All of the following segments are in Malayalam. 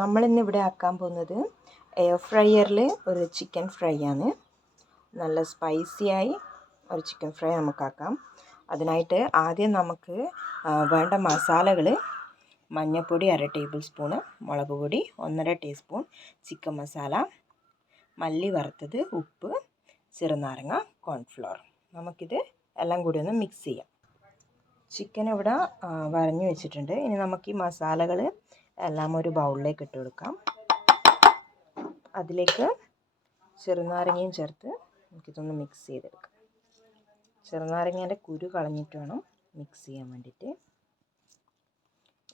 നമ്മളിന്ന് ഇവിടെ ആക്കാൻ പോകുന്നത് എയർ ഫ്രയറിൽ ഒരു ചിക്കൻ ഫ്രൈ ആണ്. നല്ല സ്പൈസിയായി ഒരു ചിക്കൻ ഫ്രൈ നമുക്കാക്കാം. അതിനായിട്ട് ആദ്യം നമുക്ക് വേണ്ട മസാലകൾ: മഞ്ഞൾപ്പൊടി 1/2 ടേബിൾ സ്പൂണ്, മുളക് പൊടി 1.5 ടീസ്പൂൺ, ചിക്കൻ മസാല, മല്ലി വറുത്തത്, ഉപ്പ്, ചെറുനാരങ്ങ, കോൺഫ്ലവർ. നമുക്കിത് എല്ലാം കൂടി ഒന്ന് മിക്സ് ചെയ്യാം. ചിക്കൻ ഇവിടെ വരഞ്ഞു വെച്ചിട്ടുണ്ട്. ഇനി നമുക്ക് ഈ മസാലകൾ എല്ലാം ഒരു ബൗളിലേക്ക് ഇട്ട് കൊടുക്കാം. അതിലേക്ക് ചെറുനാരങ്ങയും ചേർത്ത് നമുക്കിതൊന്ന് മിക്സ് ചെയ്തെടുക്കാം. ചെറുനാരങ്ങേൻ്റെ കുരു കളഞ്ഞിട്ട് വേണം മിക്സ് ചെയ്യാൻ വേണ്ടിയിട്ട്.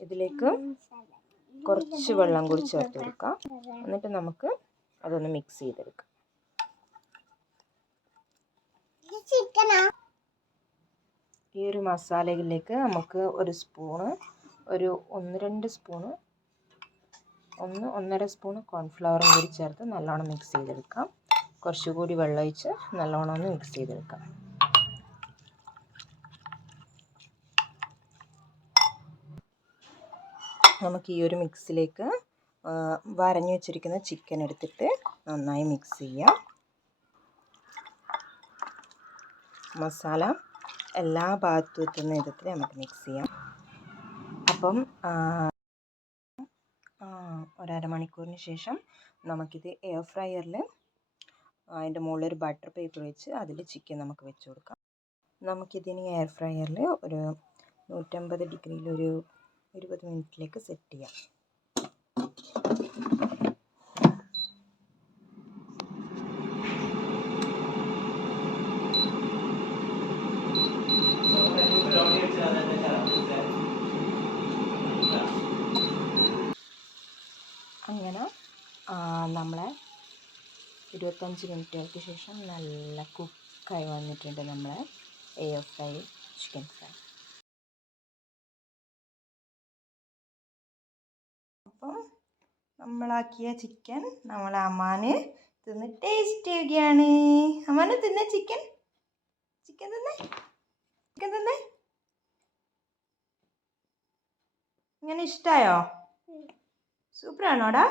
ഇതിലേക്ക് കുറച്ച് വെള്ളം കൂടി ചേർത്ത് കൊടുക്കാം. എന്നിട്ട് നമുക്ക് അതൊന്ന് മിക്സ് ചെയ്തെടുക്കാം. ഈ ഒരു മസാലയിലേക്ക് നമുക്ക് ഒരു സ്പൂണ്, ഒരു 1-2 സ്പൂണ്, 1-1.5 സ്പൂണ് കോൺഫ്ലവറും കൂടി ചേർത്ത് നല്ലോണം മിക്സ് ചെയ്തെടുക്കാം. കുറച്ചുകൂടി വെള്ളം ഒഴിച്ച് നല്ലോണം ഒന്ന് മിക്സ് ചെയ്തെടുക്കാം. നമുക്ക് ഈ ഒരു മിക്സിലേക്ക് വരഞ്ഞു വെച്ചിരിക്കുന്ന ചിക്കൻ എടുത്തിട്ട് നന്നായി മിക്സ് ചെയ്യാം. മസാല എല്ലാ ഭാഗത്തും എത്തുന്ന വിധത്തിൽ നമുക്ക് മിക്സ് ചെയ്യാം. അപ്പം ഒരു അരമണിക്കൂറിന് ശേഷം നമുക്കിത് എയർ ഫ്രയറിൽ അതിൻ്റെ മുകളിൽ ഒരു ബട്ടർ പേപ്പർ വെച്ച് അതിൽ ചിക്കൻ നമുക്ക് വെച്ച് കൊടുക്കാം. നമുക്കിതിന് എയർ ഫ്രയറിൽ ഒരു 150 ഡിഗ്രിയിൽ ഒരു 20 മിനിറ്റിലേക്ക് സെറ്റ് ചെയ്യാം. അങ്ങനെ നമ്മളെ 25 മിനിറ്റുകൾക്ക് ശേഷം നല്ല കുക്കായി വന്നിട്ടുണ്ട് നമ്മളെ എയർ ഫ്രൈ ചിക്കൻ ഫ്രൈ. അപ്പം നമ്മളാക്കിയ ചിക്കൻ നമ്മളെ അമ്മാന് തിന്ന് ടേസ്റ്റ് ചെയ്യുകയാണ്. അമ്മാന് തിന്നേ ചിക്കൻ തിന്നേ ഇങ്ങനെ ഇഷ്ടമായോ? സൂപ്പറാണോടാ?